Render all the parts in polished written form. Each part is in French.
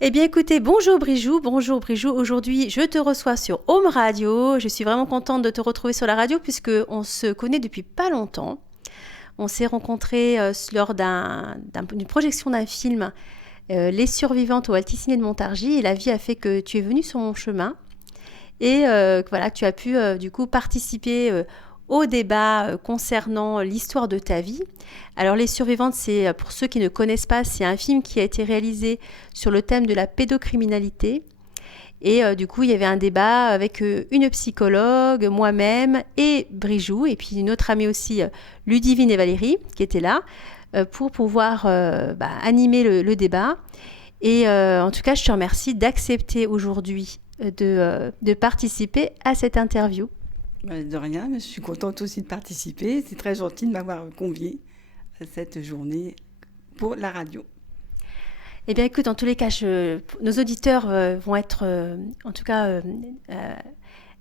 Eh bien écoutez, bonjour Brijou, bonjour Brijou. Aujourd'hui, je te reçois sur Home Radio. Je suis vraiment contente de te retrouver sur la radio puisque on se connaît depuis pas longtemps. On s'est rencontrés lors d'une projection d'un film, Les Survivantes au Altissiné de Montargis, et la vie a fait que tu es venu sur mon chemin et voilà, tu as pu du coup participer au débat concernant l'histoire de ta vie. Alors Les Survivantes, c'est pour ceux qui ne connaissent pas, c'est un film qui a été réalisé sur le thème de la pédocriminalité. Et du coup, il y avait un débat avec une psychologue, moi-même et Brijou, et puis une autre amie aussi, Ludivine et Valérie, qui étaient là, pour pouvoir animer le débat. Et en tout cas, je te remercie d'accepter aujourd'hui de participer à cette interview. De rien, mais je suis contente aussi de participer. C'est très gentil de m'avoir conviée à cette journée pour la radio. Eh bien, écoute, en tous les cas, nos auditeurs vont être, en tout cas,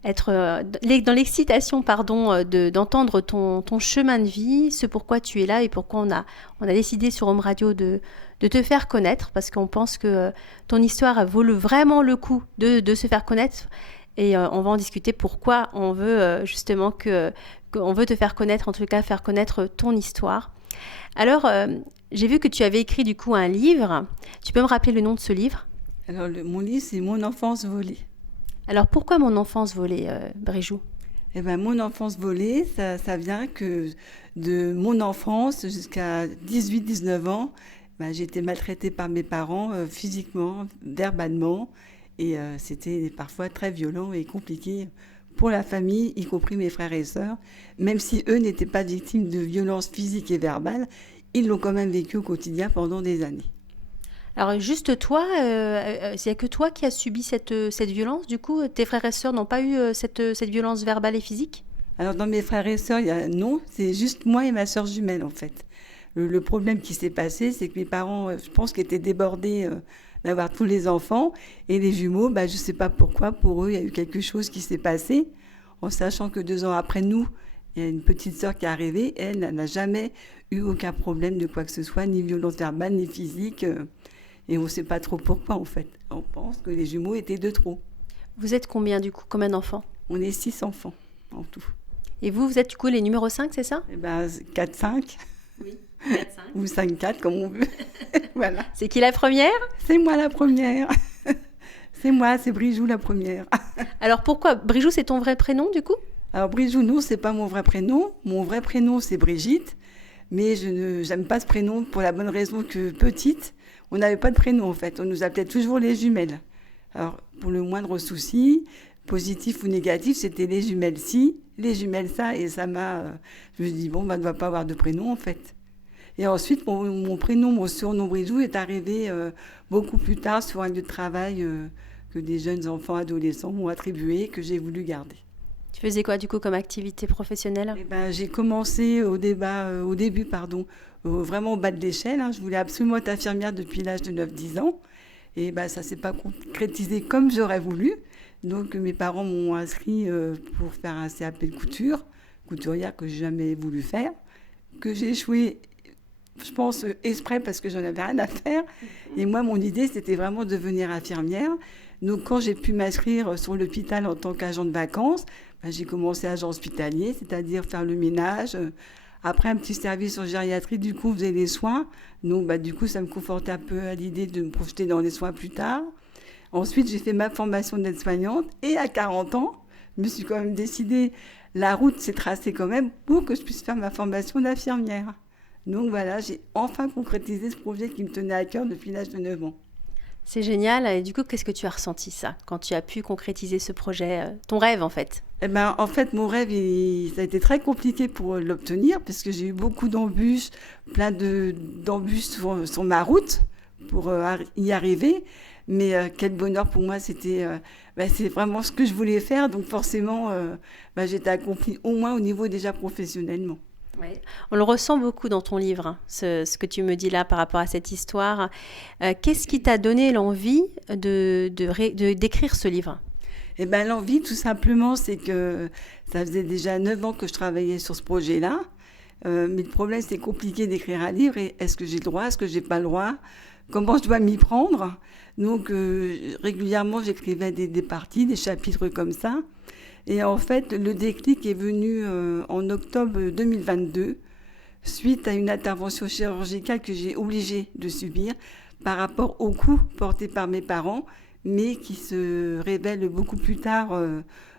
être dans l'excitation, pardon, d'entendre ton chemin de vie, ce pourquoi tu es là et pourquoi on a décidé sur Home Radio de te faire connaître, parce qu'on pense que ton histoire vaut vraiment le coup de se faire connaître. Et on va en discuter pourquoi on veut justement qu'on veut te faire connaître, en tout cas faire connaître ton histoire. Alors, j'ai vu que tu avais écrit du coup un livre. Tu peux me rappeler le nom de ce livre? Alors, mon livre, c'est Mon enfance volée. Alors, pourquoi mon enfance volée, Brijou? Eh ben, mon enfance volée, ça vient que de mon enfance jusqu'à 18-19 ans, j'ai été maltraitée par mes parents physiquement, verbalement. Et c'était parfois très violent et compliqué pour la famille, y compris mes frères et sœurs. Même si eux n'étaient pas victimes de violences physiques et verbales, ils l'ont quand même vécu au quotidien pendant des années. Alors, juste toi, il n'y a que toi qui as subi cette violence. Du coup, tes frères et sœurs n'ont pas eu cette violence verbale et physique? Alors, dans mes frères et sœurs, non, c'est juste moi et ma sœur jumelle, en fait. Le problème qui s'est passé, c'est que mes parents, je pense qu'ils étaient débordés d'avoir tous les enfants. Et les jumeaux, je ne sais pas pourquoi, pour eux, il y a eu quelque chose qui s'est passé, en sachant que 2 ans après nous, il y a une petite sœur qui est arrivée. Elle n'a jamais eu aucun problème de quoi que ce soit, ni violence verbale, ni physique. Et on ne sait pas trop pourquoi, en fait. On pense que les jumeaux étaient de trop. Vous êtes combien, du coup? Combien d'enfants? On est 6 enfants, en tout. Et vous êtes du coup les numéros 5, c'est ça? Eh ben, 4-5. Oui, 4-5. Ou 5-4, comme on veut. Voilà. C'est qui la première? C'est moi la première. C'est moi, c'est Brijou la première. Alors, pourquoi? Brijou, c'est ton vrai prénom, du coup? Alors, Brijou, non, c'est pas mon vrai prénom. Mon vrai prénom, c'est Brigitte. Mais j'aime pas ce prénom pour la bonne raison que petite, on n'avait pas de prénom, en fait. On nous appelait toujours les jumelles. Alors, pour le moindre souci, positif ou négatif, c'était les jumelles ci, les jumelles ça. Et ça m'a... je me suis dit, bon, on ne va pas avoir de prénom, en fait. Et ensuite, mon prénom, mon surnom Brijou est arrivé beaucoup plus tard sur un lieu de travail que des jeunes enfants adolescents m'ont attribué, que j'ai voulu garder. Tu faisais quoi, du coup, comme activité professionnelle? Eh ben, j'ai commencé au début, vraiment au bas de l'échelle. Hein. Je voulais absolument être infirmière depuis l'âge de 9-10 ans. Et ça ne s'est pas concrétisé comme j'aurais voulu. Donc, mes parents m'ont inscrit pour faire un CAP de couture, couturière que je n'ai jamais voulu faire, que j'ai échoué, je pense, exprès parce que j'en avais rien à faire. Et moi, mon idée, c'était vraiment de devenir infirmière. Donc, quand j'ai pu m'inscrire sur l'hôpital en tant qu'agent de vacances, j'ai commencé agent hospitalier, c'est-à-dire faire le ménage. Après, un petit service en gériatrie, du coup, faisait les soins. Donc, du coup, ça me confortait un peu à l'idée de me projeter dans les soins plus tard. Ensuite, j'ai fait ma formation d'aide-soignante. Et à 40 ans, je me suis quand même décidée, la route s'est tracée quand même pour que je puisse faire ma formation d'infirmière. Donc voilà, j'ai enfin concrétisé ce projet qui me tenait à cœur depuis l'âge de 9 ans. C'est génial. Et du coup, qu'est-ce que tu as ressenti, ça, quand tu as pu concrétiser ce projet, ton rêve, en fait? Eh ben, en fait, mon rêve, ça a été très compliqué pour l'obtenir parce que j'ai eu beaucoup d'embûches, d'embûches sur ma route pour y arriver. Mais quel bonheur pour moi, c'est vraiment ce que je voulais faire. Donc forcément, j'étais accomplie au moins au niveau déjà professionnellement. Oui. On le ressent beaucoup dans ton livre, hein, ce que tu me dis là par rapport à cette histoire. Qu'est-ce qui t'a donné l'envie d'écrire ce livre? Eh ben, l'envie, tout simplement, c'est que ça faisait déjà 9 ans que je travaillais sur ce projet-là. Mais le problème, c'est compliqué d'écrire un livre. Et est-ce que j'ai le droit? Est-ce que j'ai pas le droit? comment je dois m'y prendre. Donc, régulièrement, j'écrivais des parties, des chapitres comme ça. Et en fait, le déclic est venu en octobre 2022, suite à une intervention chirurgicale que j'ai obligée de subir par rapport au coup porté par mes parents, mais qui se révèle beaucoup plus tard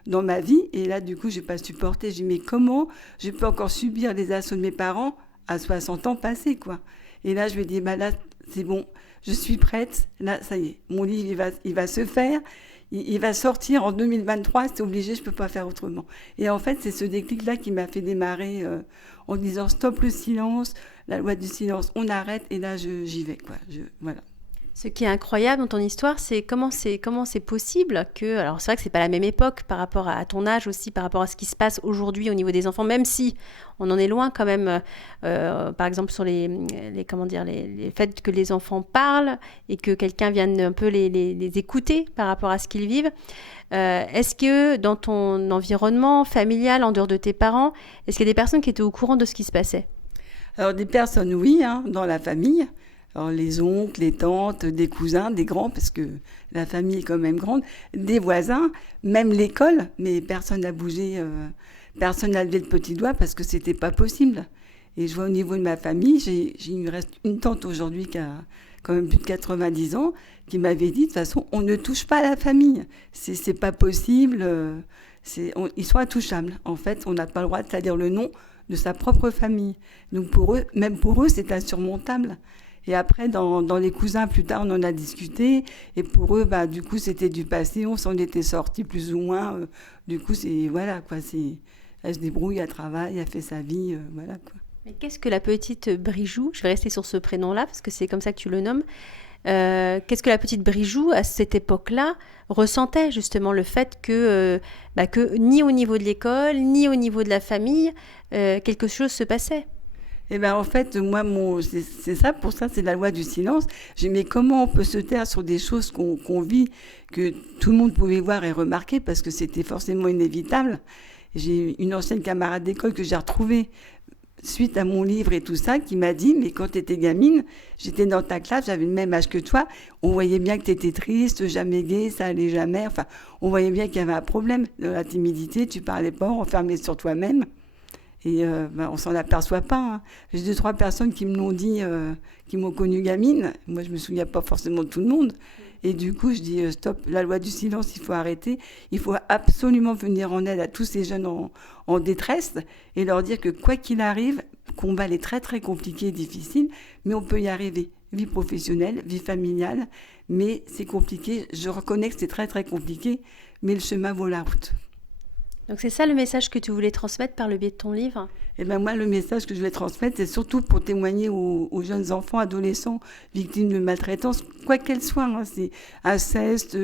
dans ma vie. Et là, du coup, je n'ai pas supporté. J'ai dit, mais comment je peux encore subir les assauts de mes parents à 60 ans passés, quoi. Et là, je me dis, bah là, c'est bon, je suis prête. Là, ça y est, mon livre, il va se faire. Il va sortir en 2023, c'est obligé, je ne peux pas faire autrement. Et en fait, c'est ce déclic-là qui m'a fait démarrer en disant stop le silence, la loi du silence, on arrête, et là, j'y vais, quoi. Voilà. Ce qui est incroyable dans ton histoire, c'est comment c'est possible que... Alors c'est vrai que c'est pas la même époque par rapport à ton âge aussi, par rapport à ce qui se passe aujourd'hui au niveau des enfants, même si on en est loin quand même, par exemple sur les faits que les enfants parlent et que quelqu'un vienne un peu les écouter par rapport à ce qu'ils vivent. Est-ce que dans ton environnement familial, en dehors de tes parents, est-ce qu'il y a des personnes qui étaient au courant de ce qui se passait ? Alors des personnes, oui, hein, dans la famille. Alors, les oncles, les tantes, des cousins, des grands, parce que la famille est quand même grande, des voisins, même l'école, mais personne n'a bougé, personne n'a levé le petit doigt parce que c'était pas possible. Et je vois au niveau de ma famille, il me reste une tante aujourd'hui qui a quand même plus de 90 ans, qui m'avait dit, de toute façon, on ne touche pas à la famille. C'est pas possible, ils sont intouchables. En fait, on n'a pas le droit de salir le nom de sa propre famille. Donc même pour eux, c'est insurmontable. Et après, dans les cousins, plus tard, on en a discuté. Et pour eux, du coup, c'était du passé. On s'en était sortis plus ou moins. Du coup, voilà, quoi. Elle se débrouille, elle travaille, elle fait sa vie, voilà, quoi. Mais qu'est-ce que la petite Brijoux, je vais rester sur ce prénom-là, parce que c'est comme ça que tu le nommes, qu'est-ce que la petite Brijoux, à cette époque-là, ressentait justement le fait que ni au niveau de l'école, ni au niveau de la famille, quelque chose se passait? Eh bien, en fait, moi, c'est ça, pour ça, c'est la loi du silence. J'ai dit, mais comment on peut se taire sur des choses qu'on vit, que tout le monde pouvait voir et remarquer, parce que c'était forcément inévitable. J'ai une ancienne camarade d'école que j'ai retrouvée suite à mon livre et tout ça, qui m'a dit, mais quand tu étais gamine, j'étais dans ta classe, j'avais le même âge que toi, on voyait bien que tu étais triste, jamais gaie, ça allait jamais. Enfin, on voyait bien qu'il y avait un problème de la timidité, tu parlais pas, renfermé sur toi-même. Et on s'en aperçoit pas. Hein. J'ai 2-3 personnes qui me l'ont dit, qui m'ont connue gamine. Moi, je me souviens pas forcément de tout le monde. Et du coup, je dis stop, la loi du silence, il faut arrêter. Il faut absolument venir en aide à tous ces jeunes en détresse et leur dire que quoi qu'il arrive, le combat est très très compliqué et difficile, mais on peut y arriver. Vie professionnelle, vie familiale, mais c'est compliqué. Je reconnais que c'est très très compliqué, mais le chemin vaut la route. Donc c'est ça le message que tu voulais transmettre par le biais de ton livre ? Eh ben moi, le message que je voulais transmettre, c'est surtout pour témoigner aux jeunes enfants, adolescents, victimes de maltraitance, quoi qu'elles soient, hein, c'est inceste,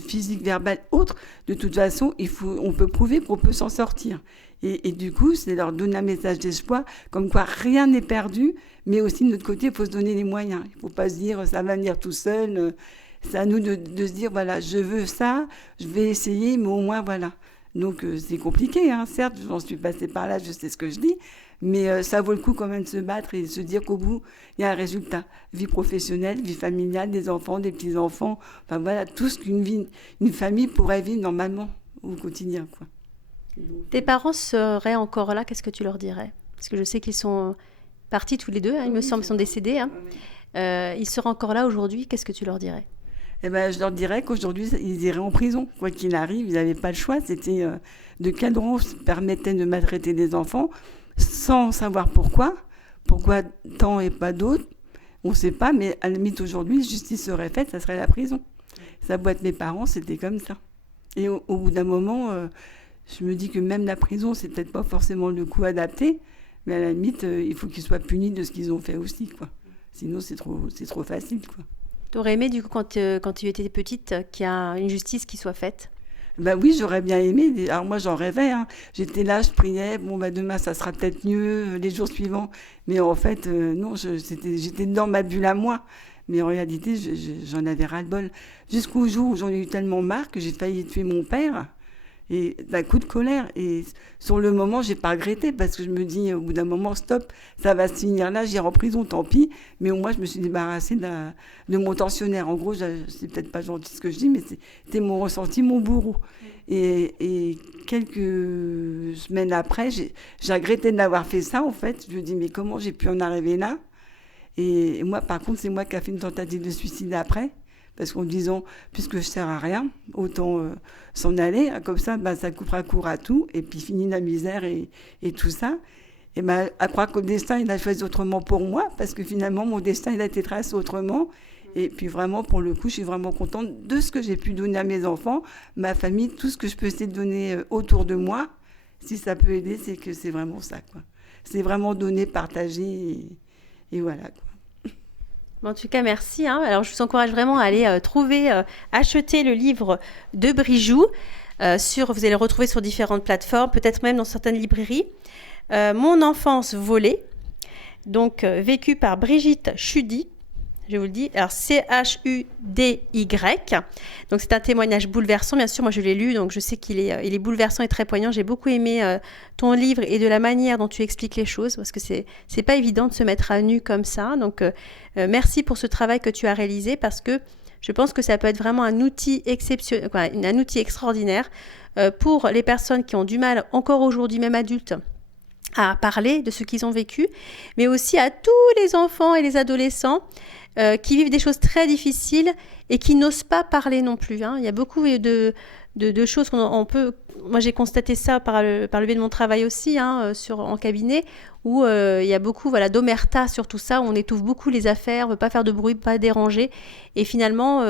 physique, verbal, autre. De toute façon, on peut prouver qu'on peut s'en sortir. Et du coup, c'est leur donner un message d'espoir, comme quoi rien n'est perdu, mais aussi de notre côté, il faut se donner les moyens. Il ne faut pas se dire, ça va venir tout seul. C'est à nous de se dire, voilà, je veux ça, je vais essayer, mais au moins, voilà. Donc c'est compliqué, hein. Certes, j'en suis passée par là, je sais ce que je dis, mais ça vaut le coup quand même de se battre et de se dire qu'au bout, il y a un résultat. Vie professionnelle, vie familiale, des enfants, des petits-enfants, enfin voilà, tout ce une famille pourrait vivre normalement au quotidien, quoi. Tes parents seraient encore là, qu'est-ce que tu leur dirais ? Parce que je sais qu'ils sont partis tous les deux, hein, il me semble, ils sont décédés. Hein. Ils seraient encore là aujourd'hui, qu'est-ce que tu leur dirais ? Eh ben, je leur dirais qu'aujourd'hui, ils iraient en prison. Quoi qu'il arrive, ils n'avaient pas le choix. C'était de quel droit on se permettait de maltraiter des enfants sans savoir pourquoi. Pourquoi tant et pas d'autres, on ne sait pas. Mais à la limite, aujourd'hui, justice serait faite, ça serait la prison. Ça doit être mes parents, c'était comme ça. Et au bout d'un moment, je me dis que même la prison, c'est peut-être pas forcément le coup adapté. Mais à la limite, il faut qu'ils soient punis de ce qu'ils ont fait aussi, quoi. Sinon, c'est trop facile, quoi. T'aurais aimé, du coup, quand tu étais petite, qu'il y ait une justice qui soit faite ? Ben oui, j'aurais bien aimé. Alors moi, j'en rêvais. Hein. J'étais là, je priais. Bon, demain, ça sera peut-être mieux, les jours suivants. Mais en fait, non, j'étais dans ma bulle à moi. Mais en réalité, j'en avais ras-le-bol. Jusqu'au jour où j'en ai eu tellement marre que j'ai failli tuer mon père. et d'un coup de colère. Et sur le moment, j'ai pas regretté parce que je me dis au bout d'un moment, stop, ça va se finir là, j'irai en prison, tant pis. Mais au moins, je me suis débarrassée de mon tensionnaire. En gros, c'est peut-être pas gentil ce que je dis, mais c'était mon ressenti, mon bourreau. Et quelques semaines après, j'ai regretté d'avoir fait ça, en fait. Je me dis, mais comment j'ai pu en arriver là? Et moi, par contre, c'est moi qui ai fait une tentative de suicide après. Parce qu'en disant, puisque je sers à rien, autant s'en aller. Comme ça, ça coupera court à tout. Et puis, fini la misère et tout ça. Et à croire que le destin, il a choisi autrement pour moi. Parce que finalement, mon destin, il a été tracé autrement. Et puis vraiment, pour le coup, je suis vraiment contente de ce que j'ai pu donner à mes enfants, ma famille, tout ce que je peux essayer de donner autour de moi. Si ça peut aider, c'est que c'est vraiment ça, quoi. C'est vraiment donner, partager et voilà, quoi. En tout cas, merci. Alors, je vous encourage vraiment à aller acheter le livre de Brijoux. Vous allez le retrouver sur différentes plateformes, peut-être même dans certaines librairies. Mon enfance volée, donc vécue par Brigitte Chudy. Je vous le dis, alors Chudy. Donc c'est un témoignage bouleversant, bien sûr, moi je l'ai lu, donc je sais il est bouleversant et très poignant. J'ai beaucoup aimé ton livre et de la manière dont tu expliques les choses, parce que c'est pas évident de se mettre à nu comme ça. Donc merci pour ce travail que tu as réalisé, parce que je pense que ça peut être vraiment un outil exceptionnel, un outil extraordinaire pour les personnes qui ont du mal, encore aujourd'hui, même adultes, à parler de ce qu'ils ont vécu, mais aussi à tous les enfants et les adolescents qui vivent des choses très difficiles et qui n'osent pas parler non plus. Il y a beaucoup de choses qu'on peut... Moi, j'ai constaté ça par le biais de mon travail aussi, en cabinet, où il y a beaucoup d'omerta sur tout ça, où on étouffe beaucoup les affaires, on ne veut pas faire de bruit, pas déranger. Et finalement,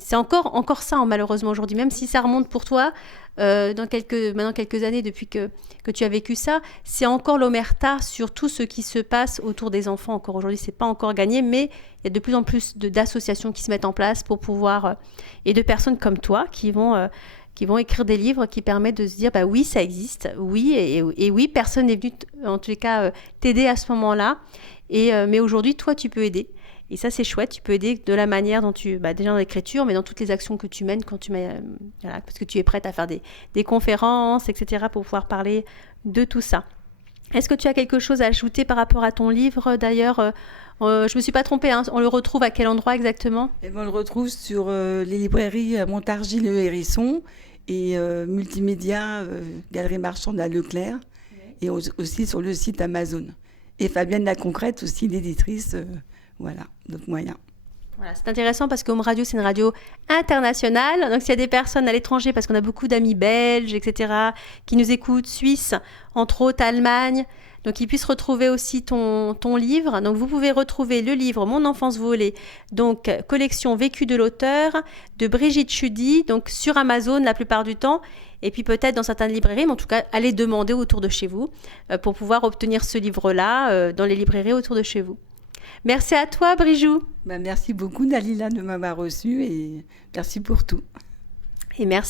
c'est encore ça, malheureusement, aujourd'hui. Même si ça remonte pour toi, maintenant quelques années depuis que tu as vécu ça, c'est encore l'omerta sur tout ce qui se passe autour des enfants. Encore aujourd'hui, c'est pas encore gagné, mais il y a de plus en plus d'associations qui se mettent en place pour pouvoir, et de personnes comme toi qui vont écrire des livres qui permettent de se dire, oui, ça existe, oui, et oui, personne n'est venu, en tous les cas, t'aider à ce moment-là, mais aujourd'hui, toi, tu peux aider. Et ça, c'est chouette, tu peux aider de la manière dont déjà dans l'écriture, mais dans toutes les actions que tu mènes parce que tu es prête à faire des conférences, etc., pour pouvoir parler de tout ça. Est-ce que tu as quelque chose à ajouter par rapport à ton livre, d'ailleurs? Je ne me suis pas trompée, on le retrouve à quel endroit exactement? On le retrouve sur les librairies Montargis Le Hérisson et Multimédia, Galerie Marchande à Leclerc, et aussi sur le site Amazon. Et Fabienne La Concrète, aussi l'éditrice, voilà, d'autres moyens. Voilà, c'est intéressant parce que Home Radio, c'est une radio internationale. Donc, s'il y a des personnes à l'étranger, parce qu'on a beaucoup d'amis belges, etc., qui nous écoutent, Suisse, entre autres, Allemagne, donc ils puissent retrouver aussi ton livre. Donc, vous pouvez retrouver le livre Mon enfance volée, donc collection vécue de l'auteur, de Brigitte Chudy, donc sur Amazon la plupart du temps, et puis peut-être dans certaines librairies, mais en tout cas, allez demander autour de chez vous pour pouvoir obtenir ce livre-là dans les librairies autour de chez vous. Merci à toi, Brijoux. Merci beaucoup, Dalila, de m'avoir reçue, et merci pour tout. Et merci.